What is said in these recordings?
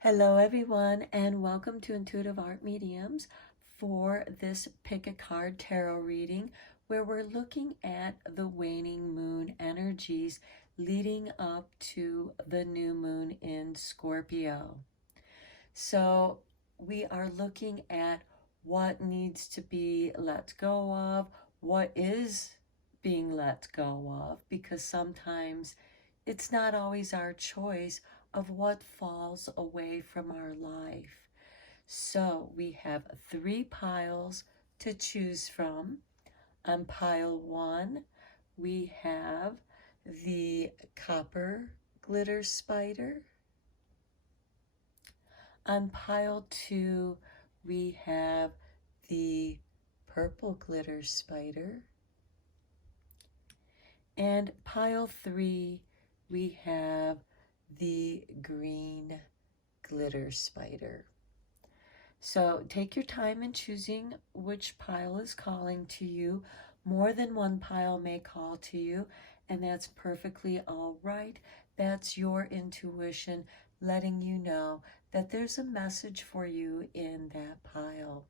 Hello everyone, and welcome to Intuitive Art Mediums for this Pick a Card Tarot reading where we're looking at the waning moon energies leading up to the new moon in Scorpio. So we are looking at what needs to be let go of, what is being let go of, because sometimes it's not always our choice of what falls away from our life. So we have 3 piles to choose from. On pile 1, we have the copper glitter spider. On pile 2, we have the purple glitter spider. And pile 3, we have the green glitter spider. So take your time in choosing which pile is calling to you. More than one pile may call to you, and that's perfectly all right. That's your intuition letting you know that there's a message for you in that pile.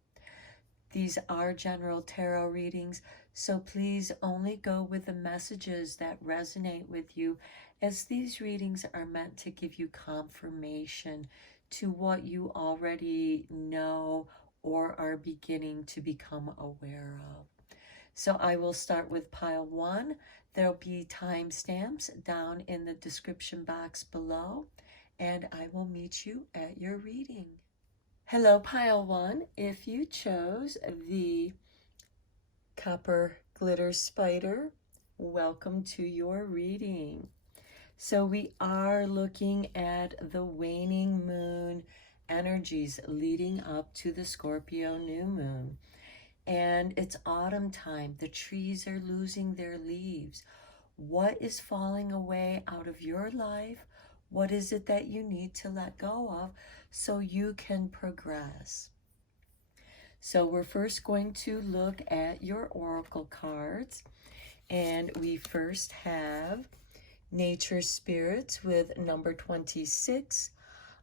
These are general tarot readings, so please only go with the messages that resonate with you, as these readings are meant to give you confirmation to what you already know or are beginning to become aware of. So I will start with pile 1. There'll be timestamps down in the description box below, and I will meet you at your reading. Hello, pile 1. If you chose the copper glitter spider, welcome to your reading. So we are looking at the waning moon energies leading up to the Scorpio new moon. And it's autumn time. The trees are losing their leaves. What is falling away out of your life? What is it that you need to let go of so you can progress? So we're first going to look at your oracle cards. And we first have Nature Spirits with number 26.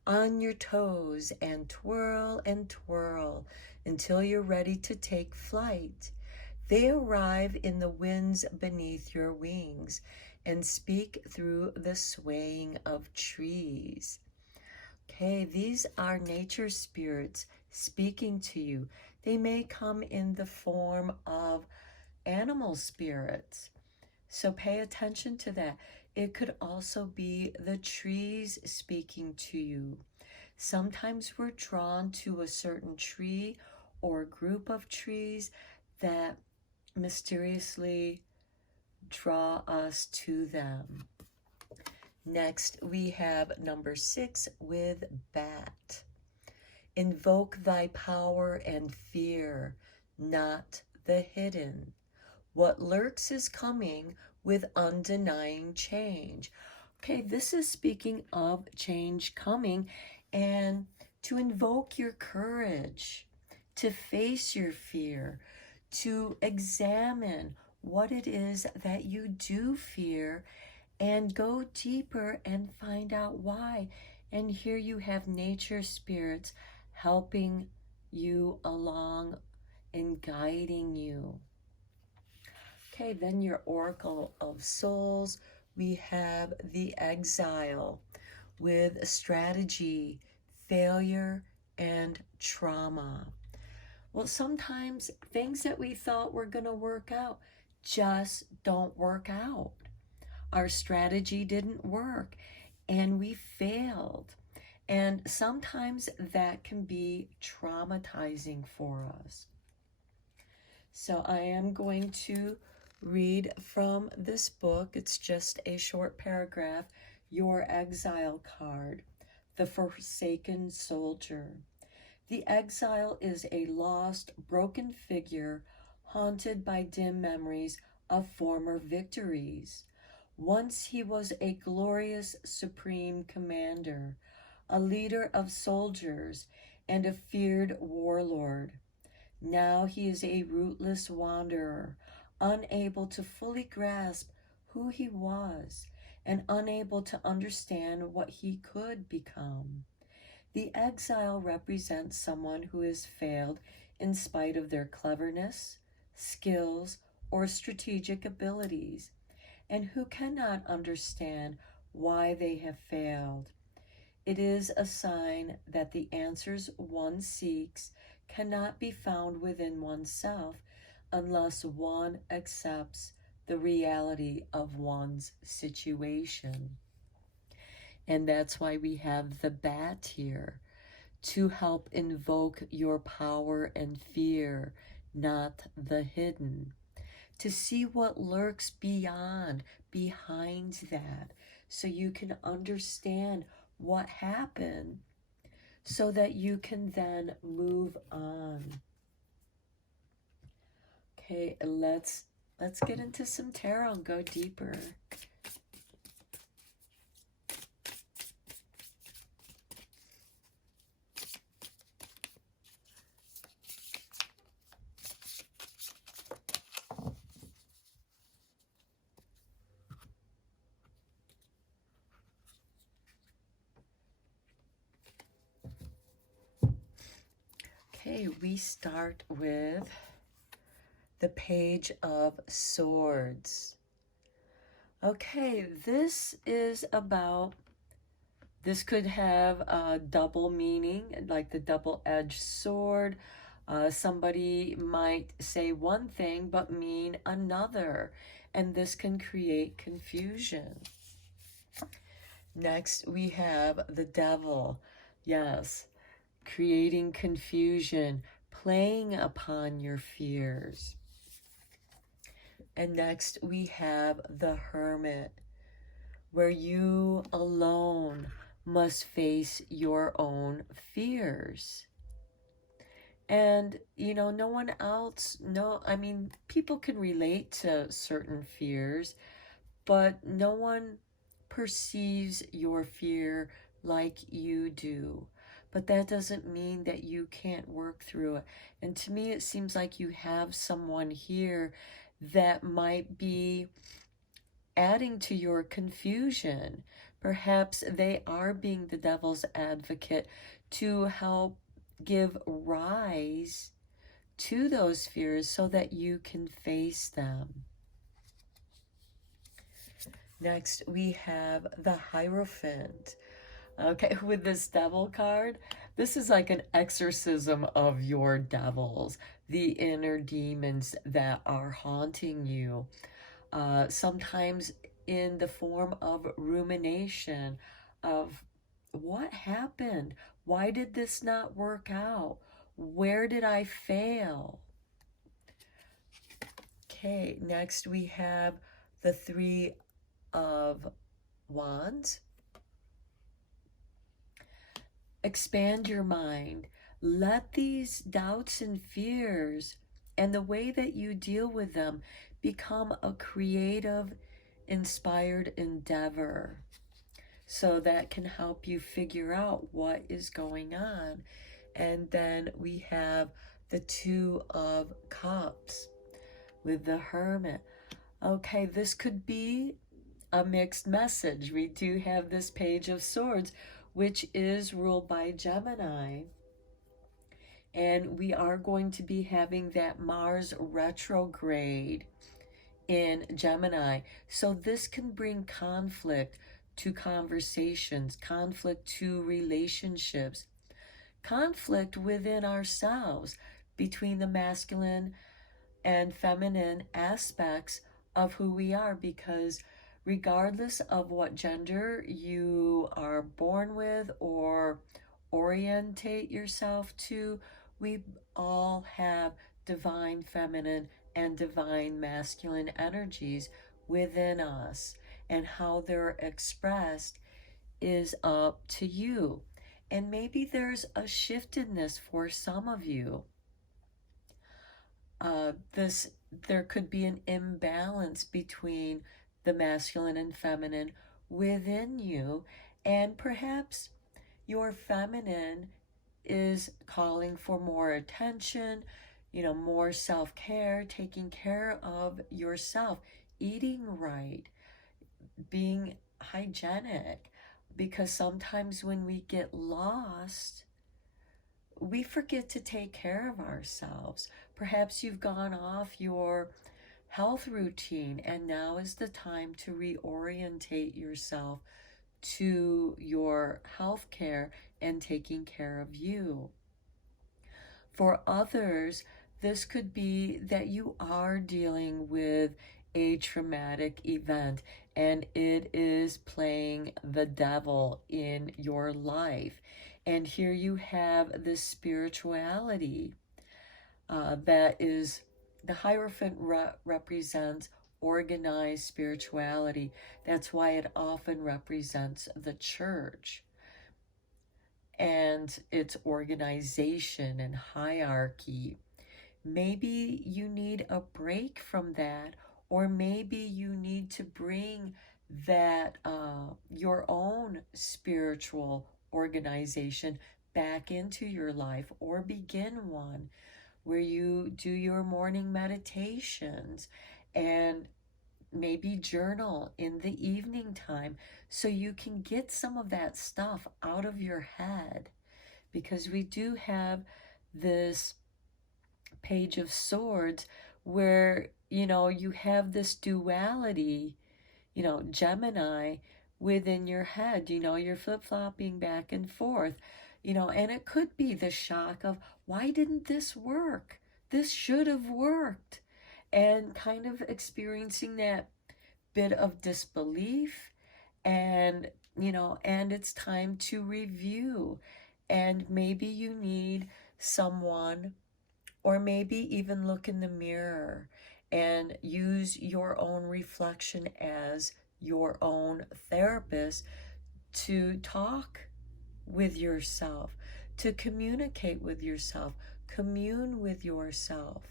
On your toes and twirl until you're ready to take flight. They arrive in the winds beneath your wings and speak through the swaying of trees. Okay, these are nature spirits speaking to you. They may come in the form of animal spirits, so pay attention to that. It could also be the trees speaking to you. Sometimes we're drawn to a certain tree or group of trees that mysteriously draw us to them. Next, we have number 6 with bat. Invoke thy power and fear, not the hidden. What lurks is coming with undenying change. Okay, this is speaking of change coming, and to invoke your courage, to face your fear, to examine what it is that you do fear, and go deeper and find out why. And here you have nature spirits helping you along and guiding you. Okay, then your Oracle of Souls, we have the Exile with strategy, failure, and trauma. Well, sometimes things that we thought were going to work out just don't work out. Our strategy didn't work and we failed. And sometimes that can be traumatizing for us. So I am going to read from this book. It's just a short paragraph. Your Exile card, the Forsaken Soldier. The exile is a lost, broken figure haunted by dim memories of former victories. Once he was a glorious supreme commander, a leader of soldiers, and a feared warlord. Now he is a rootless wanderer, unable to fully grasp who he was and unable to understand what he could become. The exile represents someone who has failed in spite of their cleverness, skills, or strategic abilities, and who cannot understand why they have failed. It is a sign that the answers one seeks cannot be found within oneself unless one accepts the reality of one's situation. And that's why we have the bat here, to help invoke your power and fear, not the hidden. To see what lurks behind that, so you can understand what happened, so that you can then move on. Okay, let's get into some tarot and go deeper. Okay, we start with the Page of Swords. Okay, this could have a double meaning, like the double-edged sword. Somebody might say one thing but mean another, and this can create confusion. Next, we have the Devil. Yes, creating confusion, playing upon your fears. And next we have the Hermit, where you alone must face your own fears. And, no one else, people can relate to certain fears, but no one perceives your fear like you do. But that doesn't mean that you can't work through it. And to me, it seems like you have someone here that might be adding to your confusion. Perhaps they are being the devil's advocate to help give rise to those fears so that you can face them. Next, we have the Hierophant. Okay, with this devil card, this is like an exorcism of your devils, the inner demons that are haunting you. Sometimes in the form of rumination of what happened? Why did this not work out? Where did I fail? Okay, next we have the Three of Wands. Expand your mind. Let these doubts and fears and the way that you deal with them become a creative, inspired endeavor. So that can help you figure out what is going on. And then we have the Two of Cups with the Hermit. Okay, this could be a mixed message. We do have this Page of Swords, which is ruled by Gemini. And we are going to be having that Mars retrograde in Gemini. So this can bring conflict to conversations, conflict to relationships, conflict within ourselves between the masculine and feminine aspects of who we are, because regardless of what gender you are born with or orientate yourself to, we all have divine feminine and divine masculine energies within us, and how they're expressed is up to you. And maybe there's a shift in this for some of you. There could be an imbalance between the masculine and feminine within you, and perhaps your feminine is calling for more attention, more self-care, taking care of yourself, eating right, being hygienic, because sometimes when we get lost, we forget to take care of ourselves. Perhaps you've gone off your health routine, and now is the time to reorientate yourself to your health care and taking care of you. For others, this could be that you are dealing with a traumatic event and it is playing the devil in your life. And here you have this spirituality that is, the Hierophant represents organized spirituality. That's why it often represents the church and its organization and hierarchy. Maybe you need a break from that, or maybe you need to bring that your own spiritual organization back into your life, or begin one where you do your morning meditations and maybe journal in the evening time so you can get some of that stuff out of your head, because we do have this Page of Swords where you have this duality, Gemini within your head. You're flip-flopping back and forth, and it could be the shock of, why didn't this work? This should have worked. And kind of experiencing that bit of disbelief, and and it's time to review. And maybe you need someone, or maybe even look in the mirror and use your own reflection as your own therapist to talk with yourself, to communicate with yourself, commune with yourself.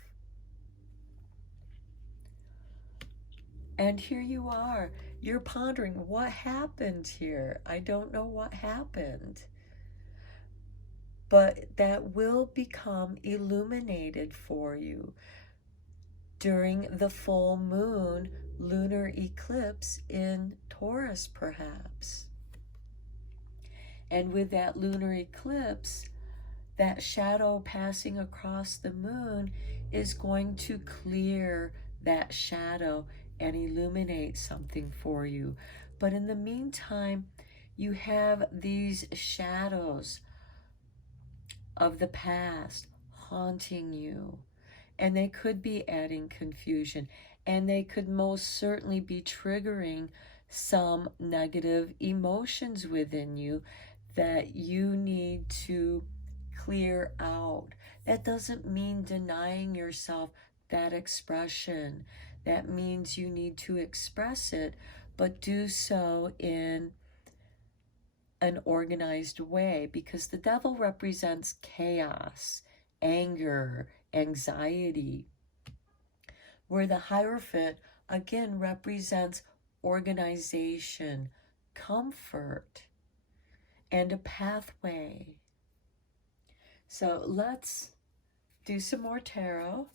And here you are, you're pondering, what happened here? I don't know what happened. But that will become illuminated for you during the full moon lunar eclipse in Taurus, perhaps. And with that lunar eclipse, that shadow passing across the moon is going to clear that shadow and illuminate something for you. But in the meantime, you have these shadows of the past haunting you, and they could be adding confusion, and they could most certainly be triggering some negative emotions within you that you need to clear out. That doesn't mean denying yourself that expression. That means you need to express it, but do so in an organized way, because the devil represents chaos, anger, anxiety, where the Hierophant again represents organization, comfort, and a pathway. So let's do some more tarot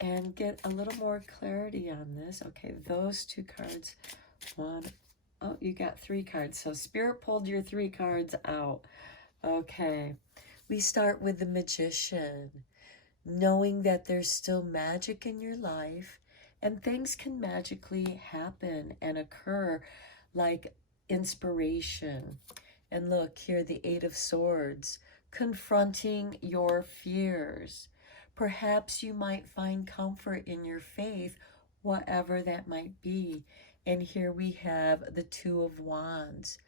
and get a little more clarity on this. Okay, those two cards. One, oh, you got three cards. So Spirit pulled your three cards out. Okay, we start with the Magician, knowing that there's still magic in your life and things can magically happen and occur, like inspiration. And look here, the Eight of Swords, confronting your fears. Perhaps you might find comfort in your faith, whatever that might be. And here we have the Two of Wands,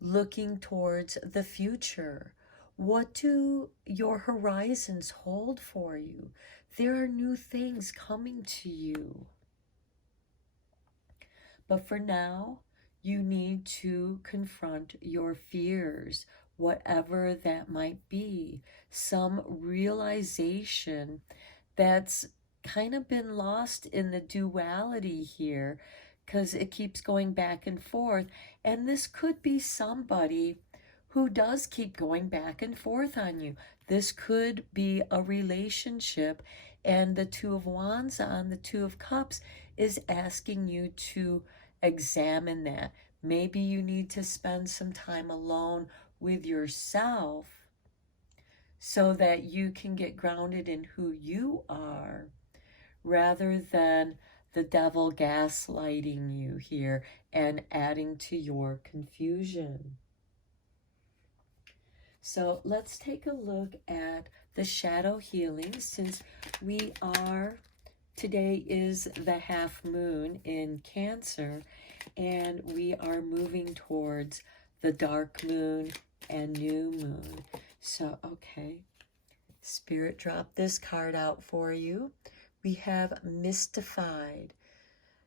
looking towards the future. What do your horizons hold for you? There are new things coming to you. But for now, you need to confront your fears, whatever that might be. Some realization that's kind of been lost in the duality here, because it keeps going back and forth. And this could be somebody who does keep going back and forth on you. This could be a relationship, and the Two of Wands on the Two of Cups is asking you to examine that. Maybe you need to spend some time alone with yourself so that you can get grounded in who you are rather than the devil gaslighting you here and adding to your confusion. So let's take a look at the shadow healing, since today is the half moon in Cancer, and we are moving towards the dark moon and new moon. So, okay, Spirit dropped this card out for you. We have mystified.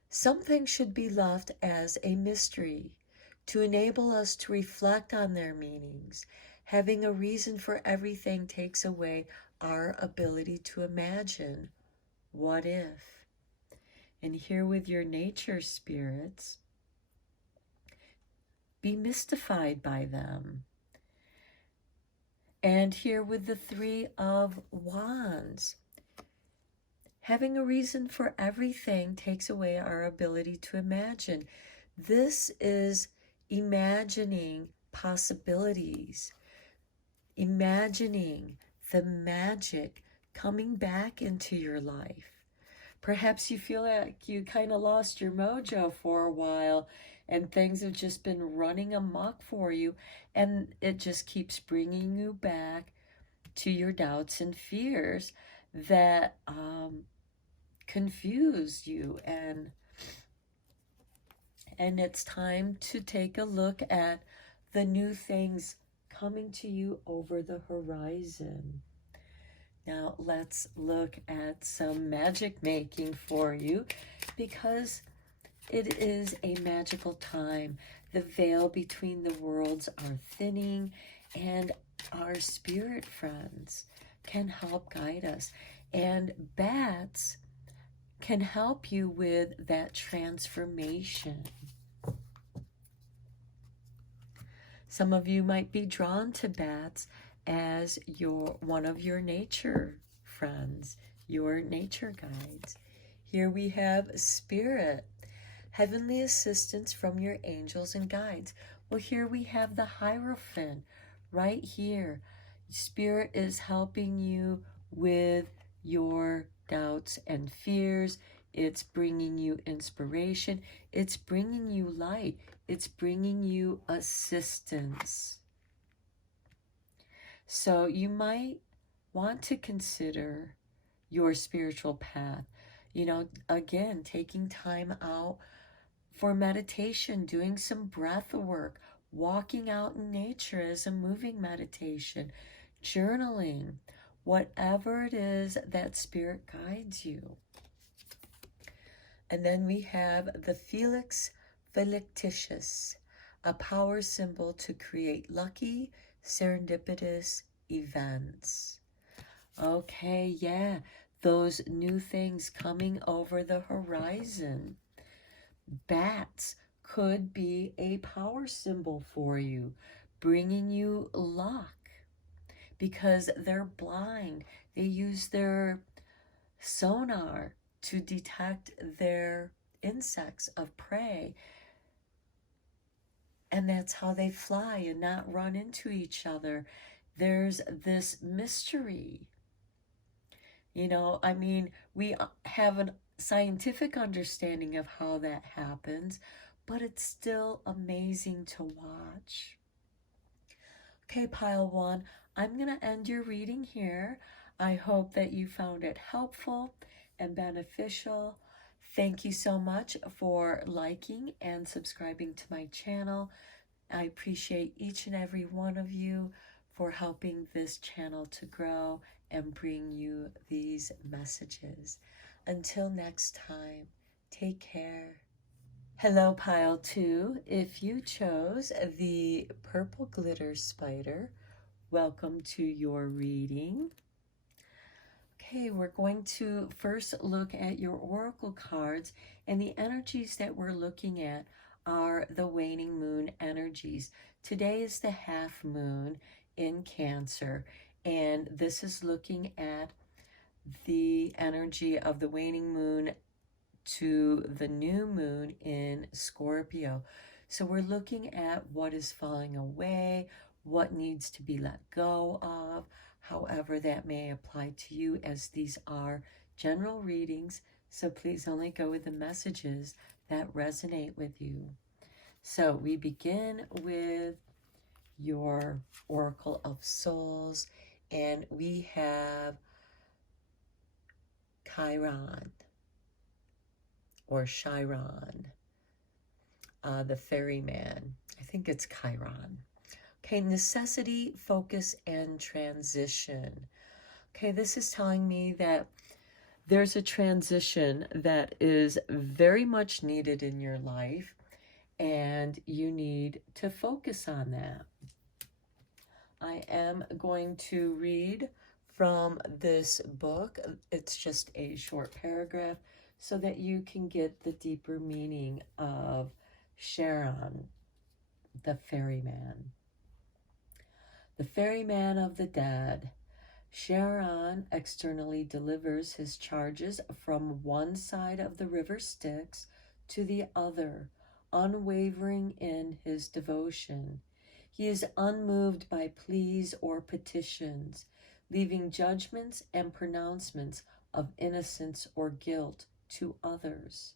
Something should be left as a mystery to enable us to reflect on their meanings. Having a reason for everything takes away our ability to imagine. What if? And here with your nature spirits, be mystified by them. And here with the Three of Wands, having a reason for everything takes away our ability to imagine. This is imagining possibilities, imagining the magic coming back into your life. Perhaps you feel like you kind of lost your mojo for a while and things have just been running amok for you, and it just keeps bringing you back to your doubts and fears that confuse you, and it's time to take a look at the new things coming to you over the horizon. Now let's look at some magic making for you, because it is a magical time. The veil between the worlds are thinning, and our spirit friends can help guide us. And bats can help you with that transformation. Some of you might be drawn to bats as one of your nature friends, your nature guides. Here we have spirit, heavenly assistance from your angels and guides. Well, here we have the Hierophant right here. Spirit is helping you with your doubts and fears. It's bringing you inspiration. It's bringing you light. It's bringing you assistance. So you might want to consider your spiritual path. You know, again, taking time out for meditation, doing some breath work, walking out in nature as a moving meditation, journaling, whatever it is that spirit guides you. And then we have the Felix Felictitious, a power symbol to create lucky, serendipitous events. Okay, yeah, those new things coming over the horizon. Bats could be a power symbol for you, bringing you luck, because they're blind. They use their sonar to detect their insects of prey, and that's how they fly and not run into each other. There's this mystery. You know, I mean, we have a scientific understanding of how that happens, but it's still amazing to watch. Okay, pile one, I'm going to end your reading here. I hope that you found it helpful and beneficial. Thank you so much for liking and subscribing to my channel. I appreciate each and every one of you for helping this channel to grow and bring you these messages. Until next time, take care. Hello, pile 2. If you chose the purple glitter spider, welcome to your reading. Okay, we're going to first look at your oracle cards, and the energies that we're looking at are the waning moon energies. Today is the half moon in Cancer, and this is looking at the energy of the waning moon to the new moon in Scorpio. So we're looking at what is falling away, what needs to be let go of, however that may apply to you, as these are general readings. So please only go with the messages that resonate with you. So we begin with your Oracle of Souls, and we have Chiron or Chiron, the ferryman. I think it's Chiron. Okay, necessity, focus, and transition. Okay, this is telling me that there's a transition that is very much needed in your life, and you need to focus on that. I am going to read from this book. It's just a short paragraph so that you can get the deeper meaning of Charon, the ferryman. The ferryman of the dead. Charon externally delivers his charges from one side of the river Styx to the other, unwavering in his devotion. He is unmoved by pleas or petitions, leaving judgments and pronouncements of innocence or guilt to others.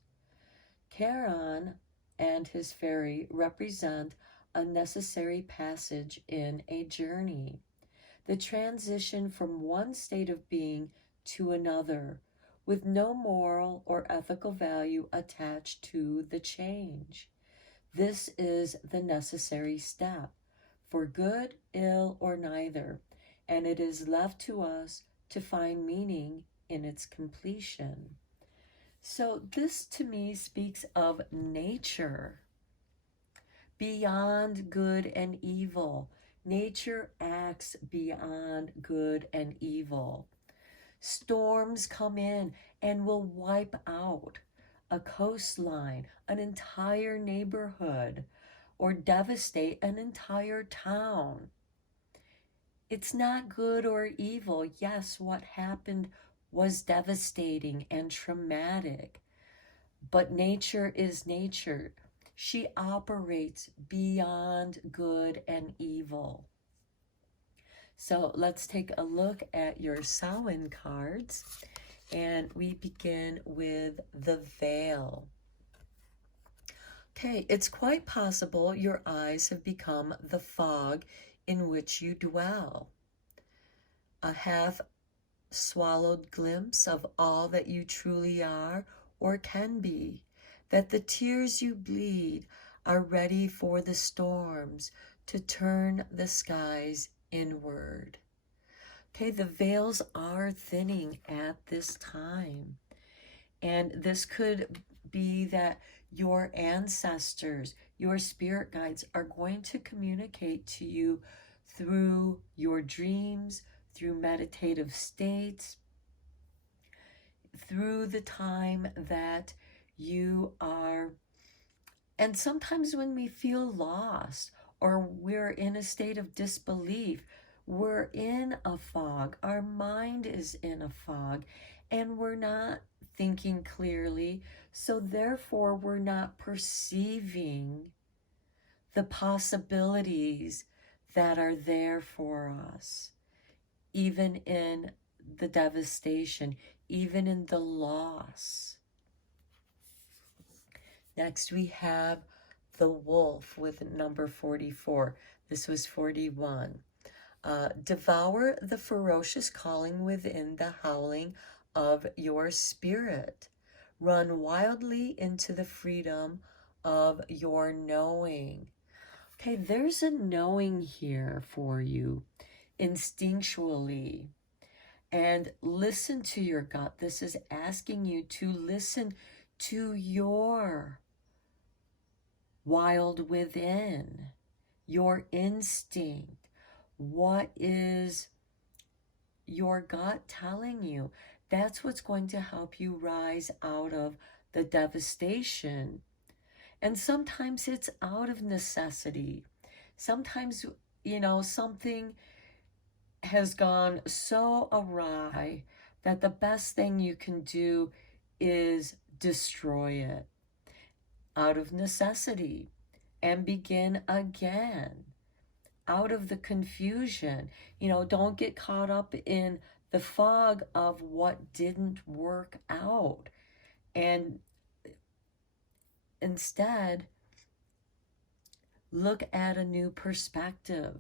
Charon and his ferry represent a necessary passage in a journey, the transition from one state of being to another, with no moral or ethical value attached to the change. This is the necessary step, for good, ill, or neither, and it is left to us to find meaning in its completion. So this to me speaks of nature, beyond good and evil. Nature acts beyond good and evil. Storms come in and will wipe out a coastline, an entire neighborhood, or devastate an entire town. It's not good or evil. Yes, what happened was devastating and traumatic, but nature is nature. She operates beyond good and evil. So let's take a look at your Samhain cards, and we begin with the veil. Okay, it's quite possible your eyes have become the fog in which you dwell. A half-swallowed glimpse of all that you truly are or can be, that the tears you bleed are ready for the storms to turn the skies inward. Okay, the veils are thinning at this time. And this could be that your ancestors, your spirit guides are going to communicate to you through your dreams, through meditative states, through the time that you are. And sometimes when we feel lost or we're in a state of disbelief, we're in a fog. Our mind is in a fog and we're not thinking clearly. So therefore, we're not perceiving the possibilities that are there for us, even in the devastation, even in the loss. Next, we have the wolf with number 44. This was 41. Devour the ferocious calling within the howling of your spirit. Run wildly into the freedom of your knowing. Okay, there's a knowing here for you instinctually. And listen to your gut. This is asking you to listen to your wild within, your instinct. What is your gut telling you? That's what's going to help you rise out of the devastation. And sometimes it's out of necessity. Sometimes, something has gone so awry that the best thing you can do is destroy it out of necessity. and begin again out of the confusion. Don't get caught up in the fog of what didn't work out. And instead, look at a new perspective.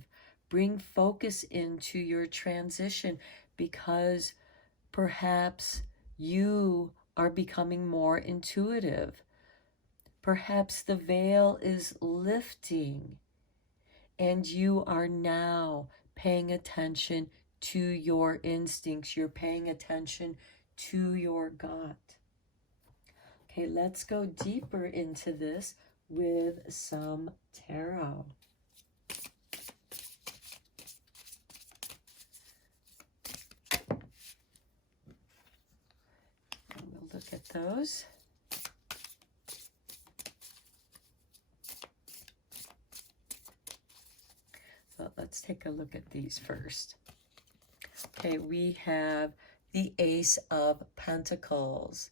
Bring focus into your transition, because perhaps you are becoming more intuitive. Perhaps the veil is lifting and you are now paying attention to your instincts. You're paying attention to your gut. Okay, let's go deeper into this with some tarot. And we'll look at those. So let's take a look at these first. Okay, we have the Ace of Pentacles.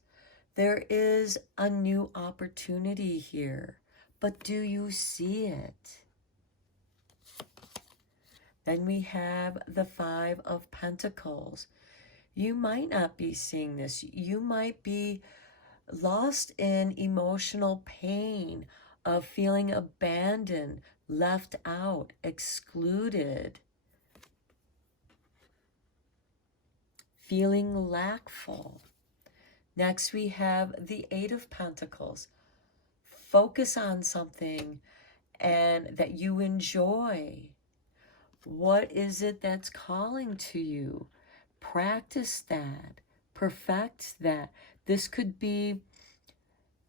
There is a new opportunity here, but do you see it? Then we have the Five of Pentacles. You might not be seeing this. You might be lost in emotional pain of feeling abandoned, left out, excluded, feeling lackful. Next, we have the Eight of Pentacles. Focus on something and that you enjoy. What is it that's calling to you? Practice that. Perfect that. This could be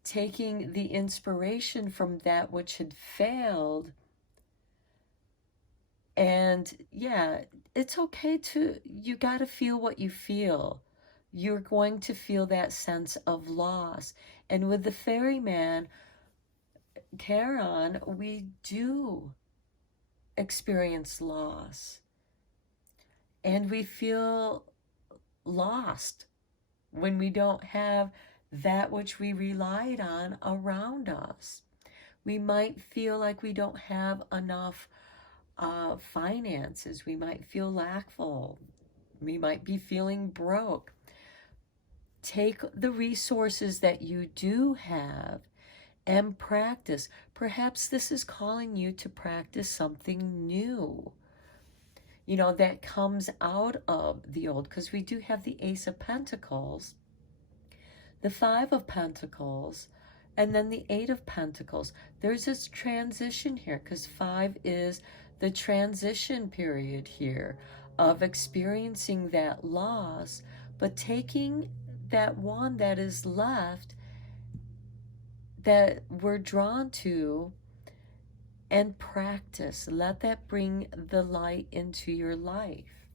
taking the inspiration from that which had failed. And yeah, it's okay you got to feel what you feel. You're going to feel that sense of loss. And with the ferryman, Charon, we do experience loss. And we feel lost when we don't have that which we relied on around us. We might feel like we don't have enough finances. We might feel lackful. We might be feeling broke. Take the resources that you do have and practice. Perhaps this is calling you to practice something new, that comes out of the old, because we do have the Ace of Pentacles, the Five of Pentacles, and then the Eight of Pentacles. There's this transition here, because 5 is the transition period here of experiencing that loss, but taking that one that is left that we're drawn to and practice. Let that bring the light into your life.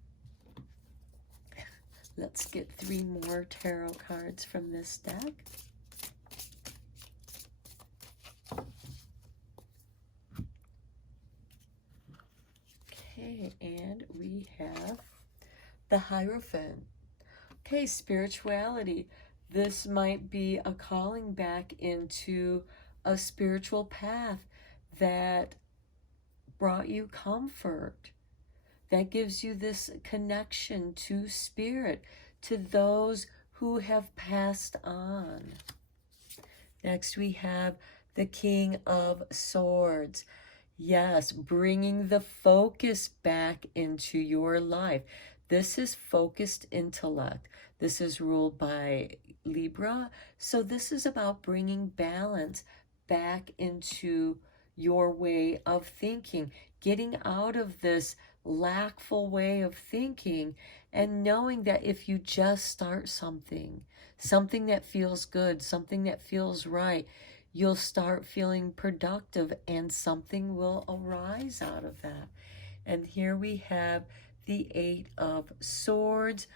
Let's get 3 more tarot cards from this deck. Okay, and we have the Hierophant. Okay, spirituality. This might be a calling back into a spiritual path that brought you comfort, that gives you this connection to spirit, to those who have passed on. Next, we have the King of Swords. Yes, bringing the focus back into your life. This is focused intellect. This is ruled by Libra. So this is about bringing balance back into your way of thinking, getting out of this lackful way of thinking, and knowing that if you just start something that feels good, something that feels right, you'll start feeling productive and something will arise out of that. And here we have the Eight of Swords.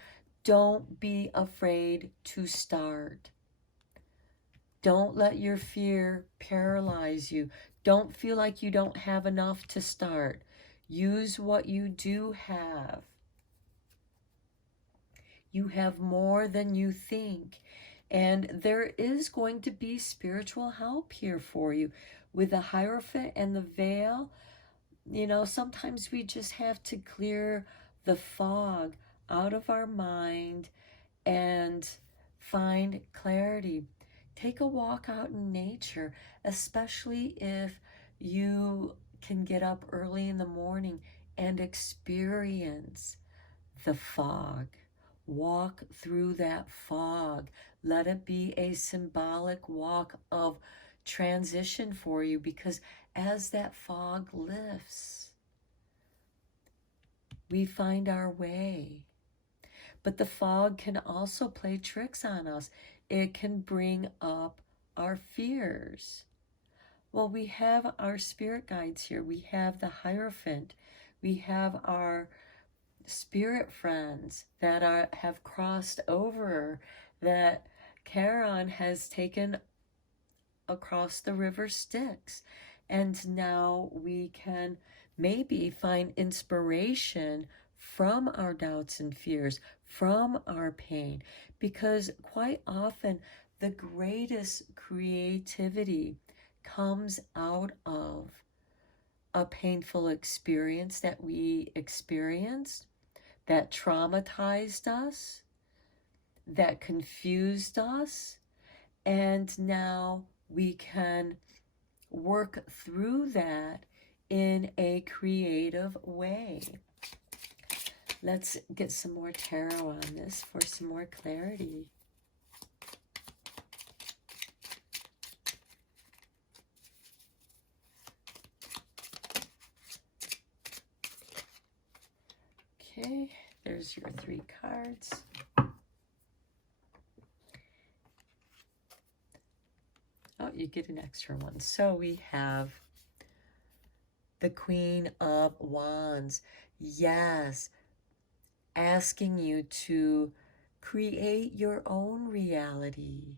Don't be afraid to start. Don't let your fear paralyze you. Don't feel like you don't have enough to start. Use what you do have. You have more than you think. And there is going to be spiritual help here for you. With the Hierophant and the veil, you know, sometimes we just have to clear the fog out of our mind and find clarity. Take a walk out in nature, especially if you can get up early in the morning and experience the fog. Walk through that fog. Let it be a symbolic walk of transition for you, because as that fog lifts, we find our way. But the fog can also play tricks on us. It can bring up our fears. Well, we have our spirit guides here. We have the Hierophant. We have our spirit friends that have crossed over, that Charon has taken across the river Styx. And now we can maybe find inspiration from our doubts and fears, from our pain, because quite often the greatest creativity comes out of a painful experience that we experienced, that traumatized us, that confused us, and now we can work through that in a creative way. Let's get some more tarot on this for some more clarity. Okay, there's your 3 cards. Oh, you get an extra one. So we have the Queen of Wands. Yes, asking you to create your own reality.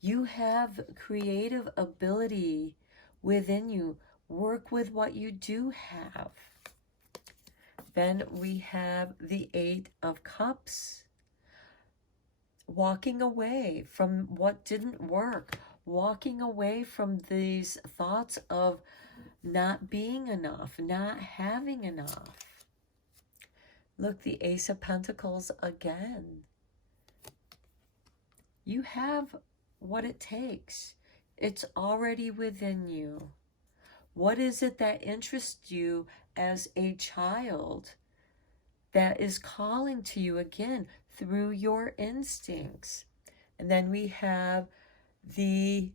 You have creative ability within you. Work with what you do have. Then we have the 8 of Cups. Walking away from what didn't work. Walking away from these thoughts of not being enough, not having enough. Look, the Ace of Pentacles again. You have what it takes. It's already within you. What is it that interests you as a child that is calling to you again through your instincts? And then we have the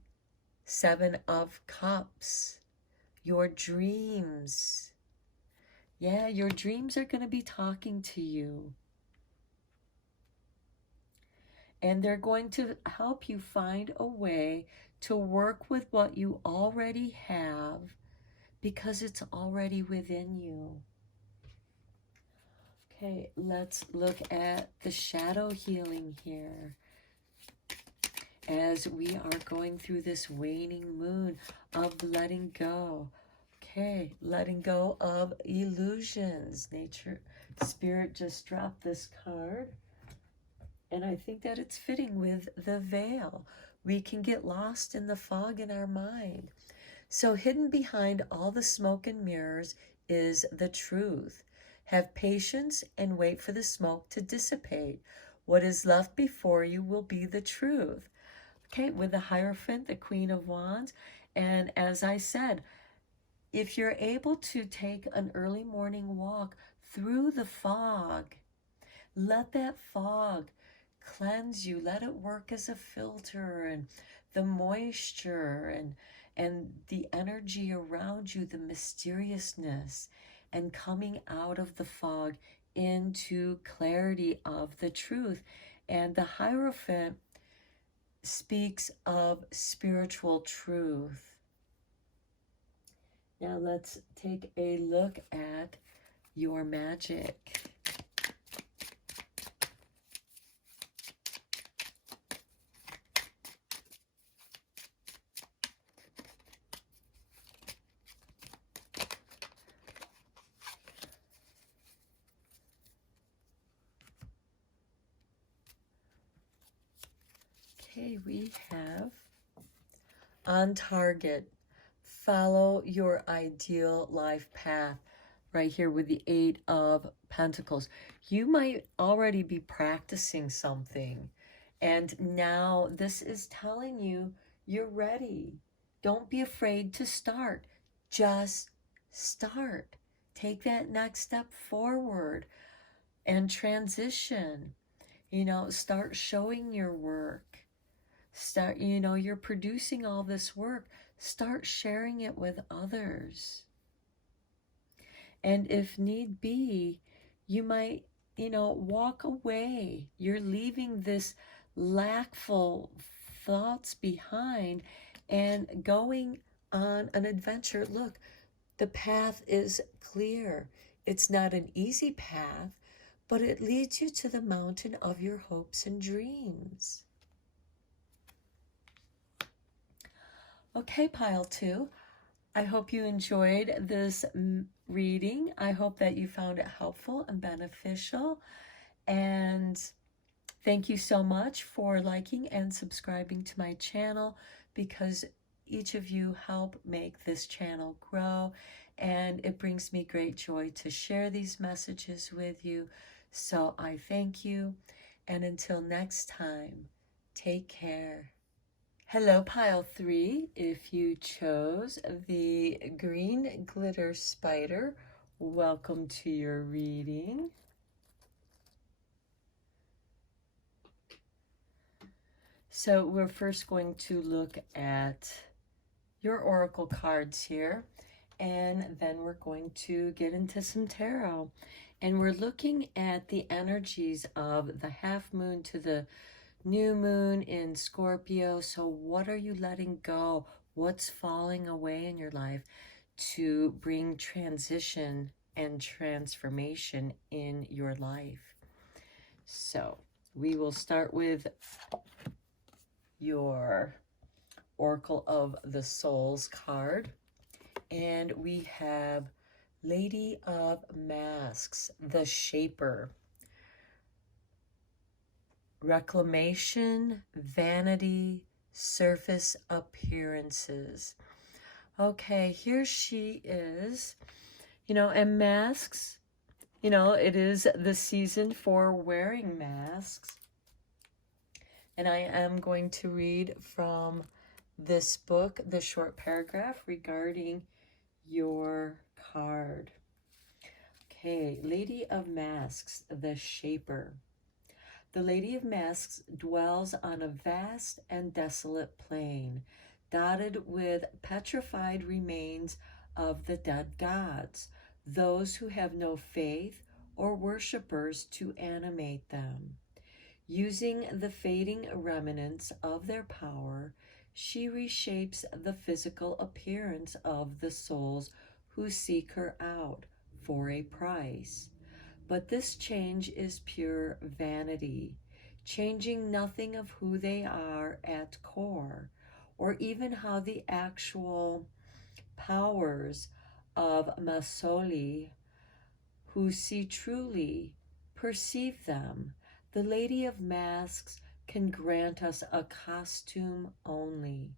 7 of Cups. Your dreams. Yeah, your dreams are going to be talking to you. And they're going to help you find a way to work with what you already have, because it's already within you. Okay, let's look at the shadow healing here. As we are going through this waning moon of letting go. Okay, letting go of illusions. Nature, Spirit just dropped this card. And I think that it's fitting with the veil. We can get lost in the fog in our mind. So hidden behind all the smoke and mirrors is the truth. Have patience and wait for the smoke to dissipate. What is left before you will be the truth. Okay, with the Hierophant, the Queen of Wands. And as I said, if you're able to take an early morning walk through the fog, let that fog cleanse you. Let it work as a filter, and the moisture and the energy around you, the mysteriousness, and coming out of the fog into clarity of the truth. And the Hierophant speaks of spiritual truth. Now let's take a look at your magic. Okay, we have on target, follow your ideal life path. Right here with the Eight of Pentacles. You might already be practicing something. And now this is telling you you're ready. Don't be afraid to start. Just start. Take that next step forward and transition. Start showing your work. Start, you're producing all this work. Start sharing it with others. And if need be, you might, walk away. You're leaving this lackful thoughts behind and going on an adventure. Look, the path is clear. It's not an easy path, but it leads you to the mountain of your hopes and dreams. Okay, pile 2. I hope you enjoyed this reading. I hope that you found it helpful and beneficial. And thank you so much for liking and subscribing to my channel, because each of you help make this channel grow. And it brings me great joy to share these messages with you. So I thank you. And until next time, take care. Hello, pile 3. If you chose the green glitter spider, welcome to your reading. So we're first going to look at your oracle cards here, and then we're going to get into some tarot. And we're looking at the energies of the half moon to the new moon in Scorpio. So what are you letting go? What's falling away in your life to bring transition and transformation in your life? So we will start with your Oracle of the Souls card. And we have Lady of Masks, the Shaper. Reclamation, vanity, surface appearances. Okay, here she is. And masks, it is the season for wearing masks. And I am going to read from this book, the short paragraph regarding your card. Okay, Lady of Masks, the Shaper. The Lady of Masks dwells on a vast and desolate plain, dotted with petrified remains of the dead gods, those who have no faith or worshippers to animate them. Using the fading remnants of their power, she reshapes the physical appearance of the souls who seek her out for a price. But this change is pure vanity, changing nothing of who they are at core, or even how the actual powers of Masoli, who see truly, perceive them. The Lady of Masks can grant us a costume only,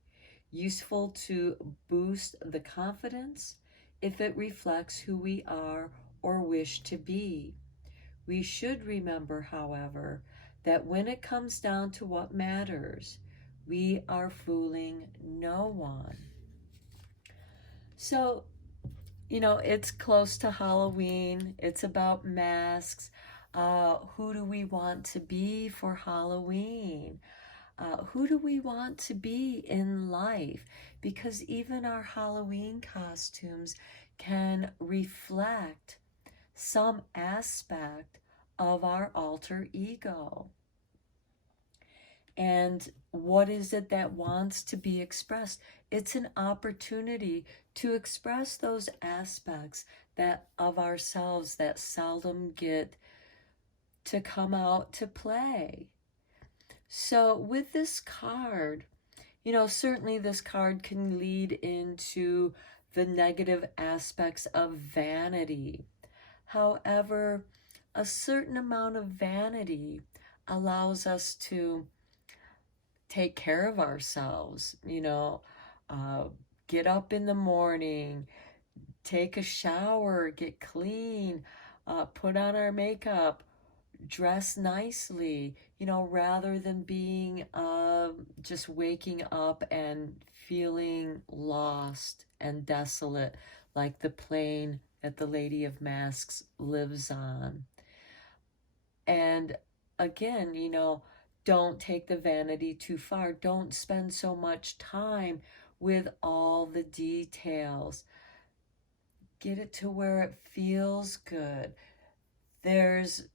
useful to boost the confidence if it reflects who we are or wish to be. We should remember, however, that when it comes down to what matters, we are fooling no one. So, it's close to Halloween. It's about masks. Who do we want to be for Halloween? Who do we want to be in life? Because even our Halloween costumes can reflect some aspect of our alter ego. And what is it that wants to be expressed? It's an opportunity to express those aspects that of ourselves that seldom get to come out to play. So with this card, certainly this card can lead into the negative aspects of vanity. However, a certain amount of vanity allows us to take care of ourselves, get up in the morning, take a shower, get clean, put on our makeup, dress nicely, rather than being just waking up and feeling lost and desolate like the plane that the Lady of Masks lives on. And again, don't take the vanity too far. Don't spend so much time with all the details. Get it to where it feels good. There's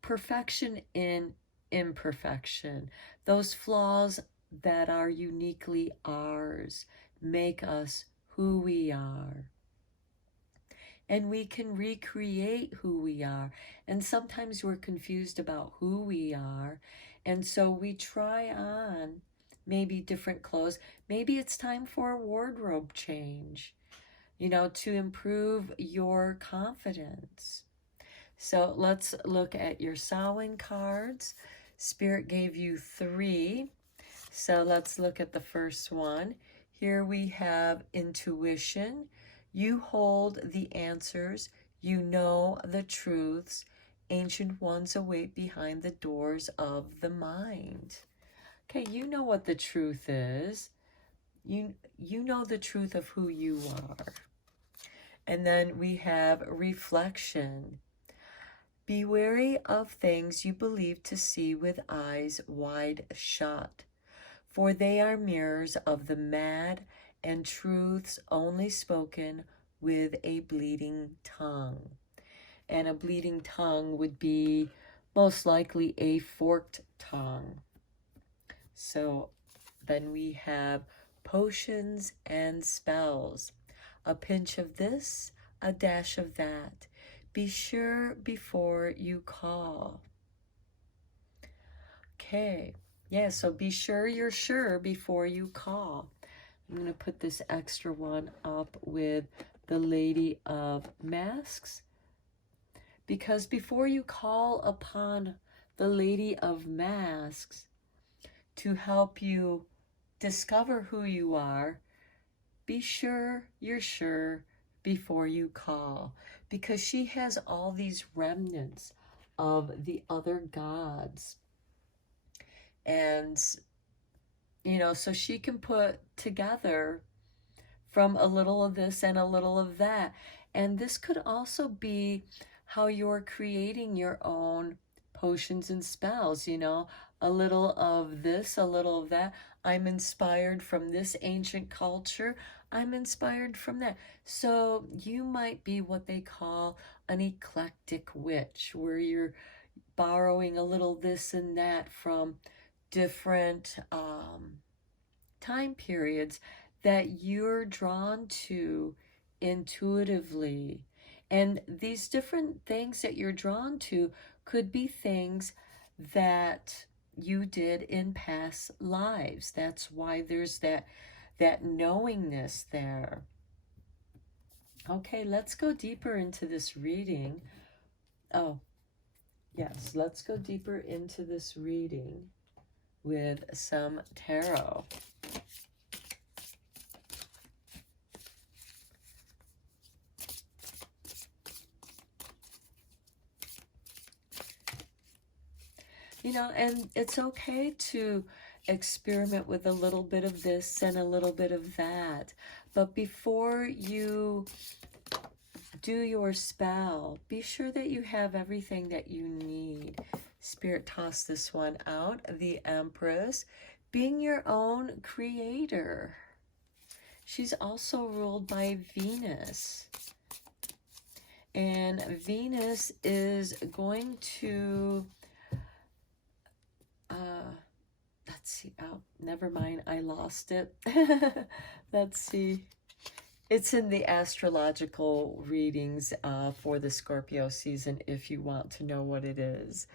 perfection in imperfection. Those flaws that are uniquely ours make us who we are. And we can recreate who we are. And sometimes we're confused about who we are. And so we try on maybe different clothes. Maybe it's time for a wardrobe change, to improve your confidence. So let's look at your Samhain cards. Spirit gave you 3. So let's look at the first one. Here we have intuition. You hold the answers. You know the truths. Ancient ones await behind the doors of the mind. Okay, you know what the truth is. You know the truth of who you are. And then we have reflection. Be wary of things you believe to see with eyes wide shut, for they are mirrors of the mad and truths only spoken with a bleeding tongue. And a bleeding tongue would be most likely a forked tongue. So then we have potions and spells. A pinch of this, a dash of that. Be sure before you call. Okay, yeah, so be sure you're sure before you call. I'm going to put this extra one up with the Lady of Masks, because before you call upon the Lady of Masks to help you discover who you are, be sure you're sure before you call, because she has all these remnants of the other gods. And, so she can put together from a little of this and a little of that. And this could also be how you're creating your own potions and spells, a little of this, a little of that. I'm inspired from this ancient culture. I'm inspired from that. So you might be what they call an eclectic witch, where you're borrowing a little this and that from different time periods that you're drawn to intuitively. And these different things that you're drawn to could be things that you did in past lives. That's why there's that knowingness there. Okay, let's go deeper into this reading. Oh, yes, let's go deeper into this reading with some tarot. And it's okay to experiment with a little bit of this and a little bit of that. But before you do your spell, be sure that you have everything that you need. Spirit tossed this one out. The Empress, being your own creator. She's also ruled by Venus. And Venus is going to... let's see. Oh, never mind. I lost it. Let's see. It's in the astrological readings for the Scorpio season, if you want to know what it is.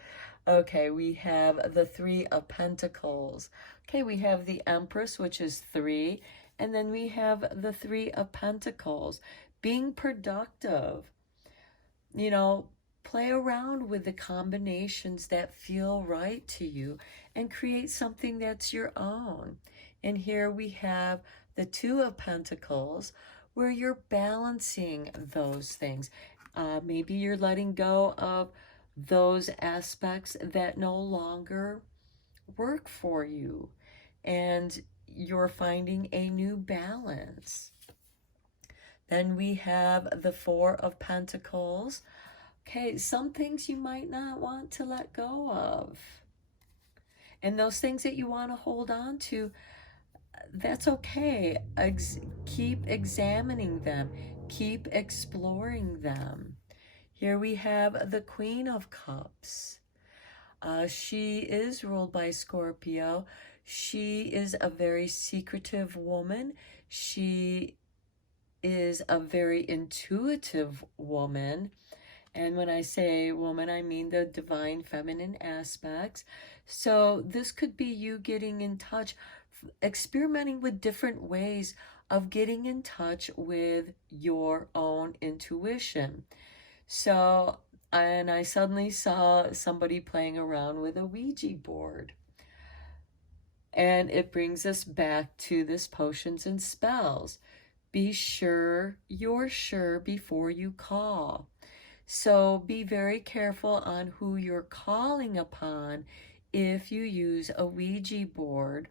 Okay, we have the 3 of Pentacles. Okay, we have the Empress, which is 3. And then we have the 3 of Pentacles. Being productive. Play around with the combinations that feel right to you and create something that's your own. And here we have the Two of Pentacles, where you're balancing those things. Maybe you're letting go of those aspects that no longer work for you, and you're finding a new balance. Then we have the Four of Pentacles. Okay, some things you might not want to let go of. And those things that you want to hold on to, that's okay. Keep examining them. Keep exploring them. Here we have the Queen of Cups. She is ruled by Scorpio. She is a very secretive woman. She is a very intuitive woman. And when I say woman, I mean the divine feminine aspects. So this could be you getting in touch, experimenting with different ways of getting in touch with your own intuition. So, and I suddenly saw somebody playing around with a Ouija board. And it brings us back to this potions and spells. Be sure you're sure before you call. So be very careful on who you're calling upon if you use a Ouija board,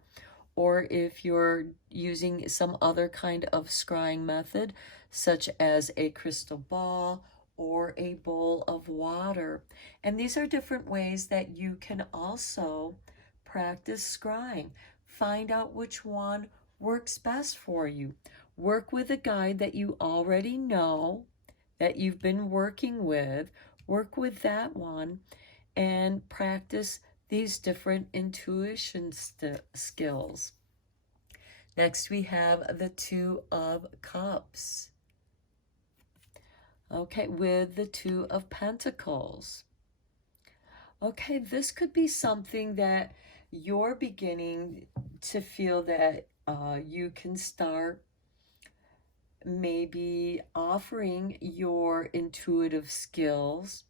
or if you're using some other kind of scrying method, such as a crystal ball or a bowl of water. And these are different ways that you can also practice scrying. Find out which one works best for you. Work with a guide that you already know, that you've been working with. Work with that one and practice these different intuition skills. Next, we have the Two of Cups. Okay, with the Two of Pentacles. Okay, this could be something that you're beginning to feel that you can start maybe offering your intuitive skills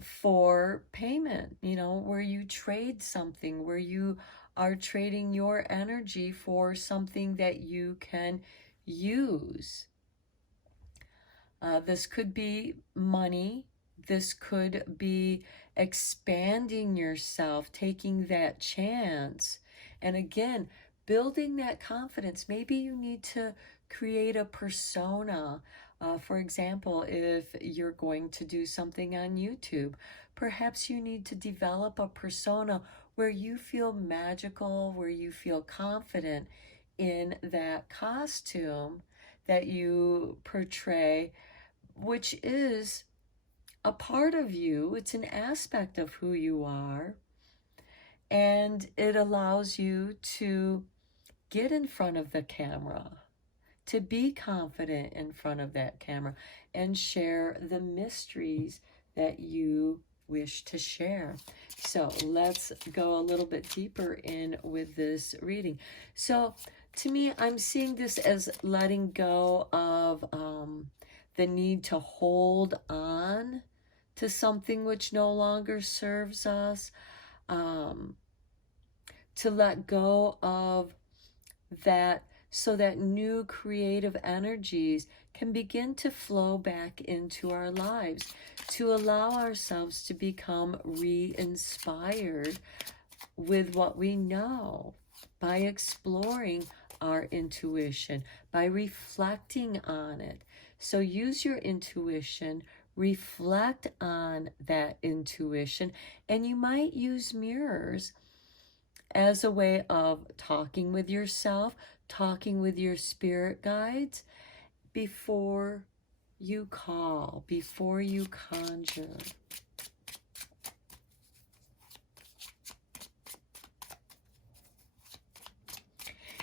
for payment, where you trade something, where you are trading your energy for something that you can use. This could be money. This could be expanding yourself, taking that chance. And again, building that confidence. Maybe you need to create a persona. For example, if you're going to do something on YouTube, perhaps you need to develop a persona where you feel magical, where you feel confident in that costume that you portray, which is a part of you. It's an aspect of who you are. And it allows you to get in front of the camera, to be confident in front of that camera, and share the mysteries that you wish to share. So let's go a little bit deeper in with this reading. So to me, I'm seeing this as letting go of the need to hold on to something which no longer serves us, to let go of that, so that new creative energies can begin to flow back into our lives, to allow ourselves to become re-inspired with what we know by exploring our intuition, by reflecting on it. So use your intuition, reflect on that intuition, and you might use mirrors as a way of talking with yourself, talking with your spirit guides before you call, before you conjure.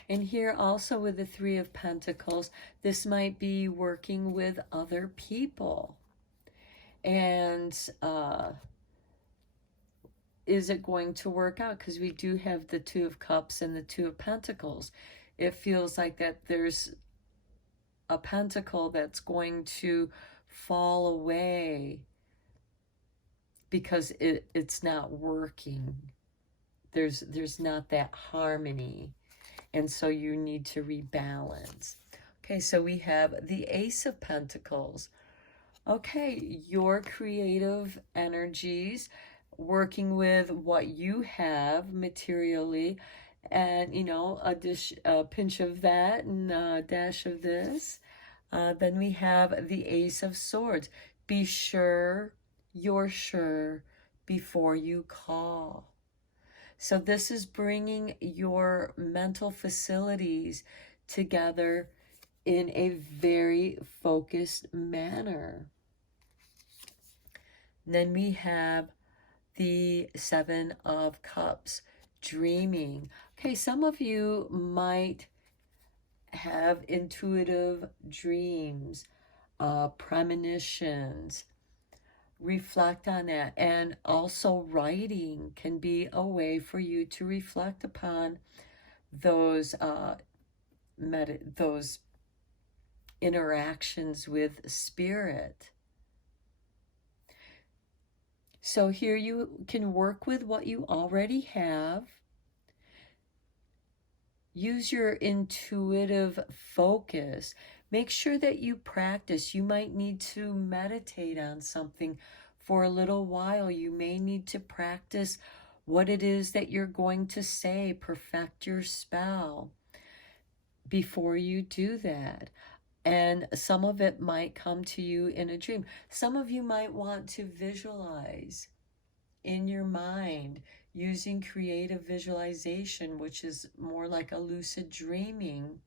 And here also with the Three of Pentacles, this might be working with other people. And is it going to work out? Because we do have the Two of Cups and the Two of Pentacles. It feels like that there's a pentacle that's going to fall away because it's not working. there's not that harmony, and so you need to rebalance. Okay, so we have the Ace of Pentacles. Okay, your creative energies, working with what you have materially, and a pinch of that and a dash of this. Then we have the Ace of Swords. Be sure you're sure before you call. So this is bringing your mental facilities together in a very focused manner. Then we have the Seven of Cups, dreaming. Okay, some of you might have intuitive dreams, premonitions. Reflect on that. And also writing can be a way for you to reflect upon those those interactions with spirit. So here you can work with what you already have. Use your intuitive focus. Make sure that you practice. You might need to meditate on something for a little while. You may need to practice what it is that you're going to say. Perfect your spell before you do that. And some of it might come to you in a dream. Some of you might want to visualize in your mind using creative visualization, which is more like a lucid dreaming,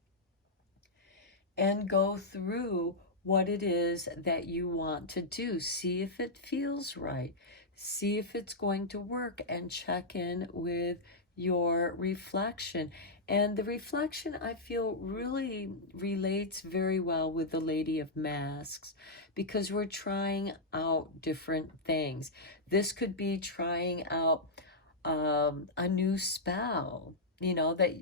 and go through what it is that you want to do. See if it feels right. See if it's going to work, and check in with your reflection. And the reflection, I feel, really relates very well with the Lady of Masks, because we're trying out different things. This could be trying out a new spell, that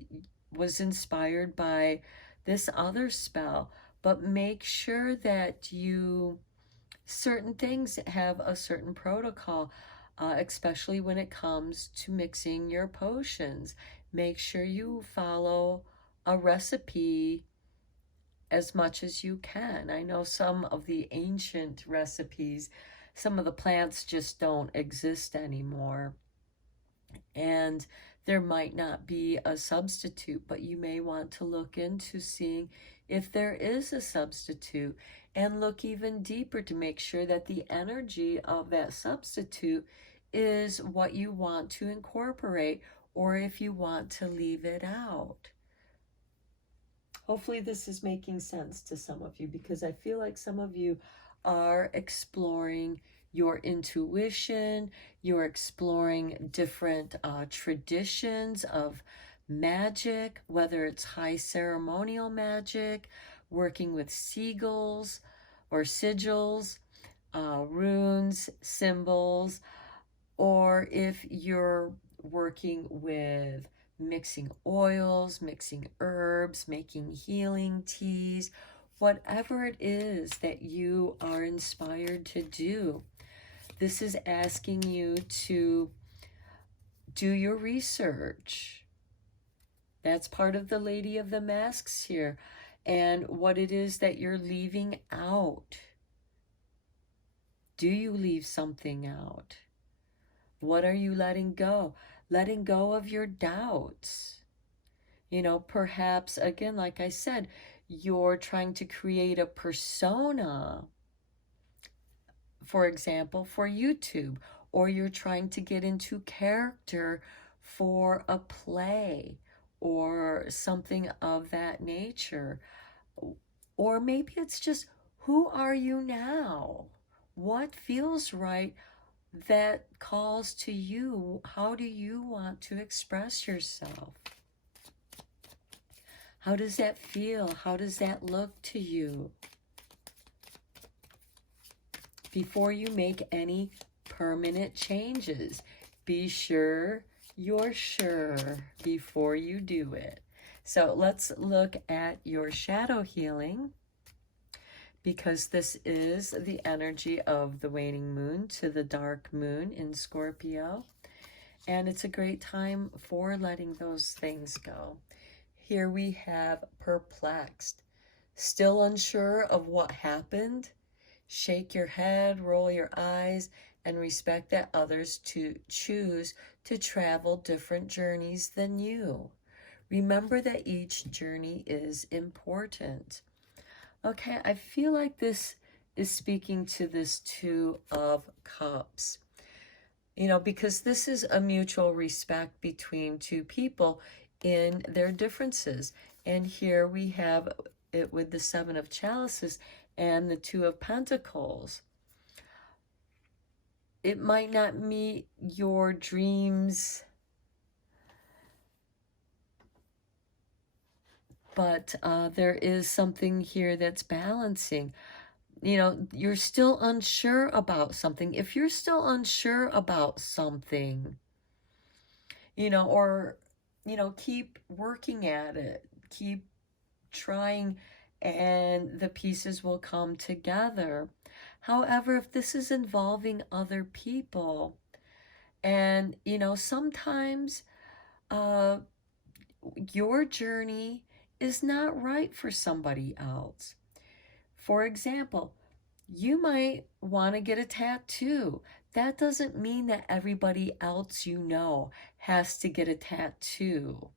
was inspired by this other spell. But make sure that certain things have a certain protocol, especially when it comes to mixing your potions. Make sure you follow a recipe as much as you can. I know some of the ancient recipes, some of the plants just don't exist anymore, and there might not be a substitute, but you may want to look into seeing if there is a substitute, and look even deeper to make sure that the energy of that substitute is what you want to incorporate, or if you want to leave it out. Hopefully this is making sense to some of you, because I feel like some of you are exploring your intuition. You're exploring different traditions of magic, whether it's high ceremonial magic, working with seagulls or sigils, runes, symbols, or if you're working with mixing oils, mixing herbs, making healing teas, whatever it is that you are inspired to do. This is asking you to do your research. That's part of the Lady of the Masks here, and what it is that you're leaving out. Do you leave something out? What are you letting go? Letting go of your doubts. Perhaps, again, like I said, you're trying to create a persona, for example, for YouTube, or you're trying to get into character for a play or something of that nature. Or maybe it's just, who are you now? What feels right that calls to you? How do you want to express yourself? How does that feel? How does that look to you? Before you make any permanent changes, be sure you're sure before you do it. So let's look at your shadow healing, because this is the energy of the waning moon to the dark moon in Scorpio. And it's a great time for letting those things go. Here we have perplexed. Still unsure of what happened? Shake your head, roll your eyes, and respect that others to choose to travel different journeys than you. Remember that each journey is important. Okay, I feel like this is speaking to this Two of Cups. You know, because this is a mutual respect between two people in their differences. And here we have it with the Seven of Chalices and the Two of Pentacles. It might not meet your dreams, but there is something here that's balancing. You know, you're still unsure about something. If you're still unsure about something, or, keep working at it, keep trying, and the pieces will come together. However, if this is involving other people, and, sometimes your journey is not right for somebody else. For example, you might want to get a tattoo. That doesn't mean that everybody else has to get a tattoo.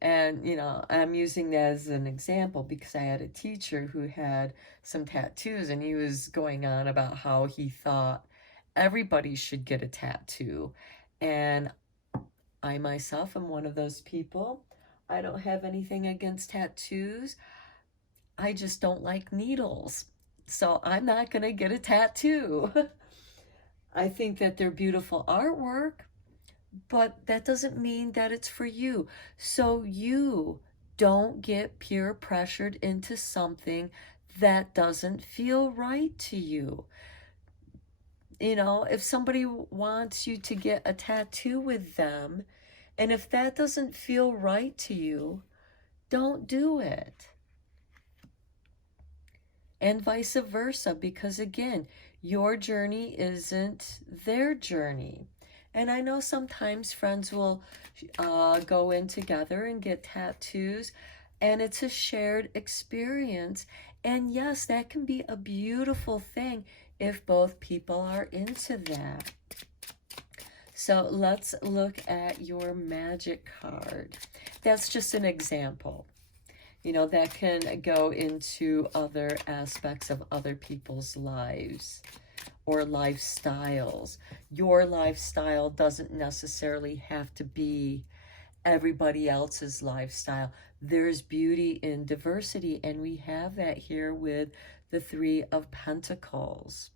And, I'm using that as an example because I had a teacher who had some tattoos, and he was going on about how he thought everybody should get a tattoo. And I myself am one of those people. I don't have anything against tattoos. I just don't like needles. So I'm not going to get a tattoo. I think that they're beautiful artwork, but that doesn't mean that it's for you. So you don't get peer pressured into something that doesn't feel right to you. If somebody wants you to get a tattoo with them, and if that doesn't feel right to you, don't do it. And vice versa, because again, your journey isn't their journey. And I know sometimes friends will go in together and get tattoos, and it's a shared experience. And yes, that can be a beautiful thing if both people are into that. So let's look at your magic card. That's just an example. That can go into other aspects of other people's lives or lifestyles. Your lifestyle doesn't necessarily have to be everybody else's lifestyle. There's beauty in diversity, and we have that here with the Three of Pentacles.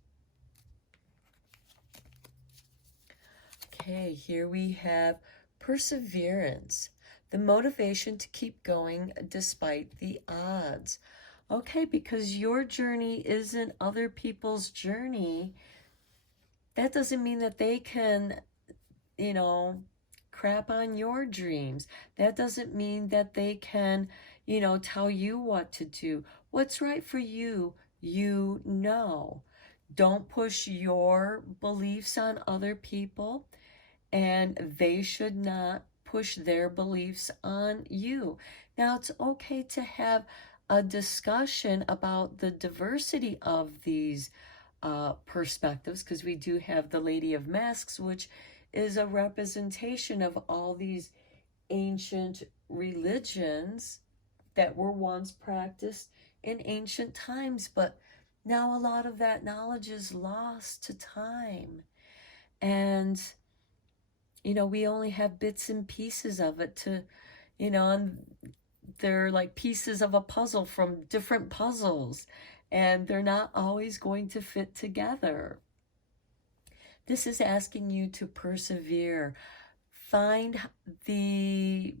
Okay, here we have perseverance, the motivation to keep going despite the odds. Okay, because your journey isn't other people's journey, that doesn't mean that they can, crap on your dreams. That doesn't mean that they can, tell you what to do. What's right for you, Don't push your beliefs on other people, and they should not push their beliefs on you. Now, it's okay to have a discussion about the diversity of these perspectives, because we do have the Lady of Masks, which is a representation of all these ancient religions that were once practiced in ancient times, but now a lot of that knowledge is lost to time. And we only have bits and pieces of it to, and they're like pieces of a puzzle from different puzzles, and they're not always going to fit together. This is asking you to persevere, find the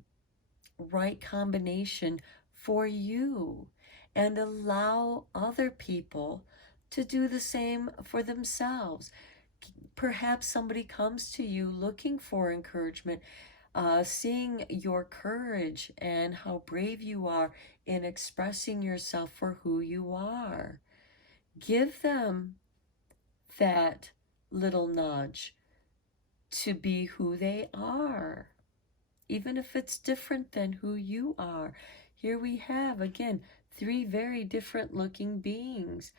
right combination for you, and allow other people to do the same for themselves. Perhaps somebody comes to you looking for encouragement, seeing your courage and how brave you are in expressing yourself for who you are. Give them that little nudge to be who they are, even if it's different than who you are. Here we have, again, three very different looking beings,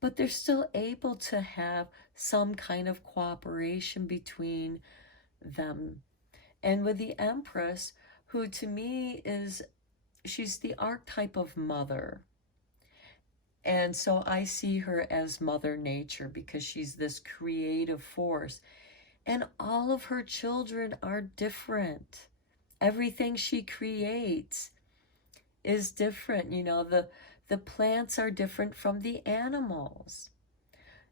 but they're still able to have some kind of cooperation between them. And with the Empress, who to me is, she's the archetype of mother. And so I see her as Mother Nature because she's this creative force. And all of her children are different. Everything she creates is different. You know, the plants are different from the animals.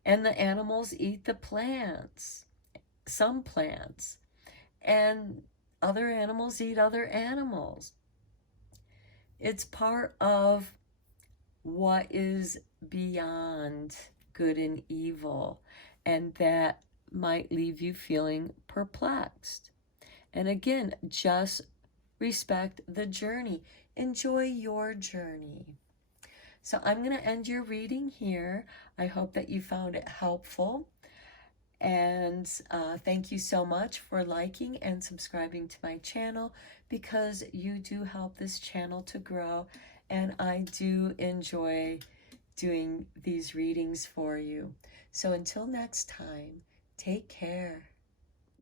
And the animals eat the plants, some plants. And other animals eat other animals. It's part of what is beyond good and evil, and that might leave you feeling perplexed. And again, just respect the journey. Enjoy your journey. So I'm going to end your reading here. I hope that you found it helpful. And thank you so much for liking and subscribing to my channel, because you do help this channel to grow. And I do enjoy doing these readings for you. So until next time, take care.